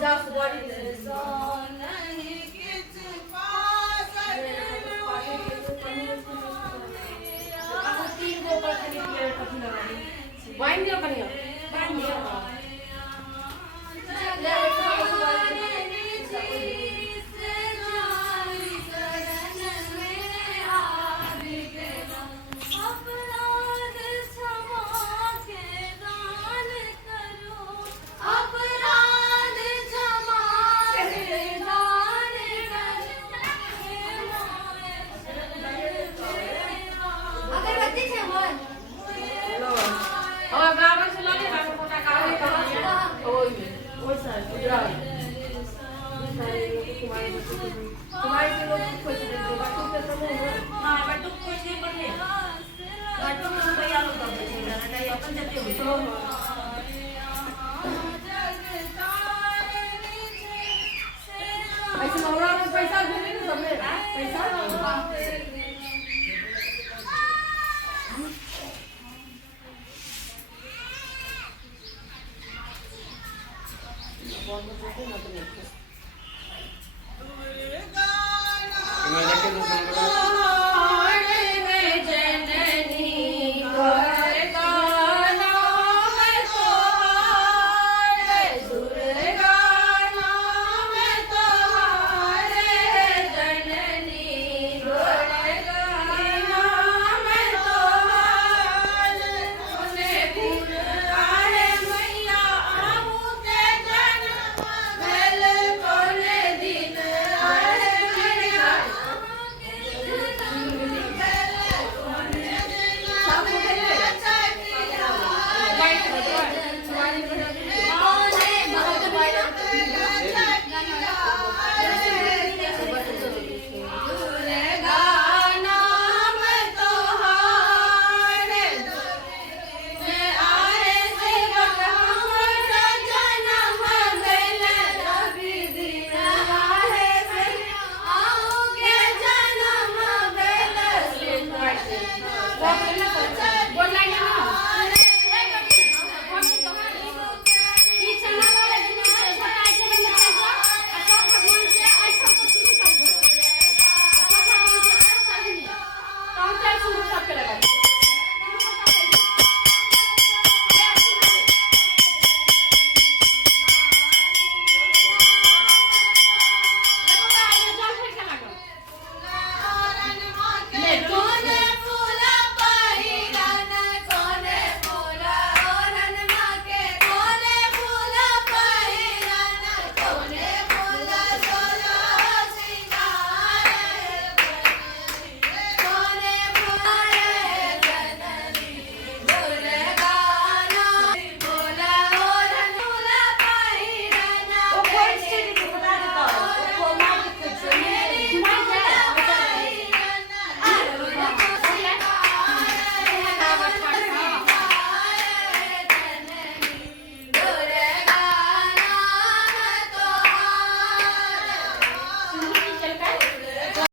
जा सुबारी वाइन दियो कनिया वाइन दियो ले और गावन से लो ले बाबू कोटा कावे कहां से ओई साइड उधर तुम्हारे के लोग कुछ नहीं दे बाटू के समूह हां बाटू कुछ नहीं बने बाटू में भैया लोग तो बेचेगा ना नहीं अपन जाते हो ऐसे नौरा में पैसा देने ना सबने पैसा बंद करके मत रखो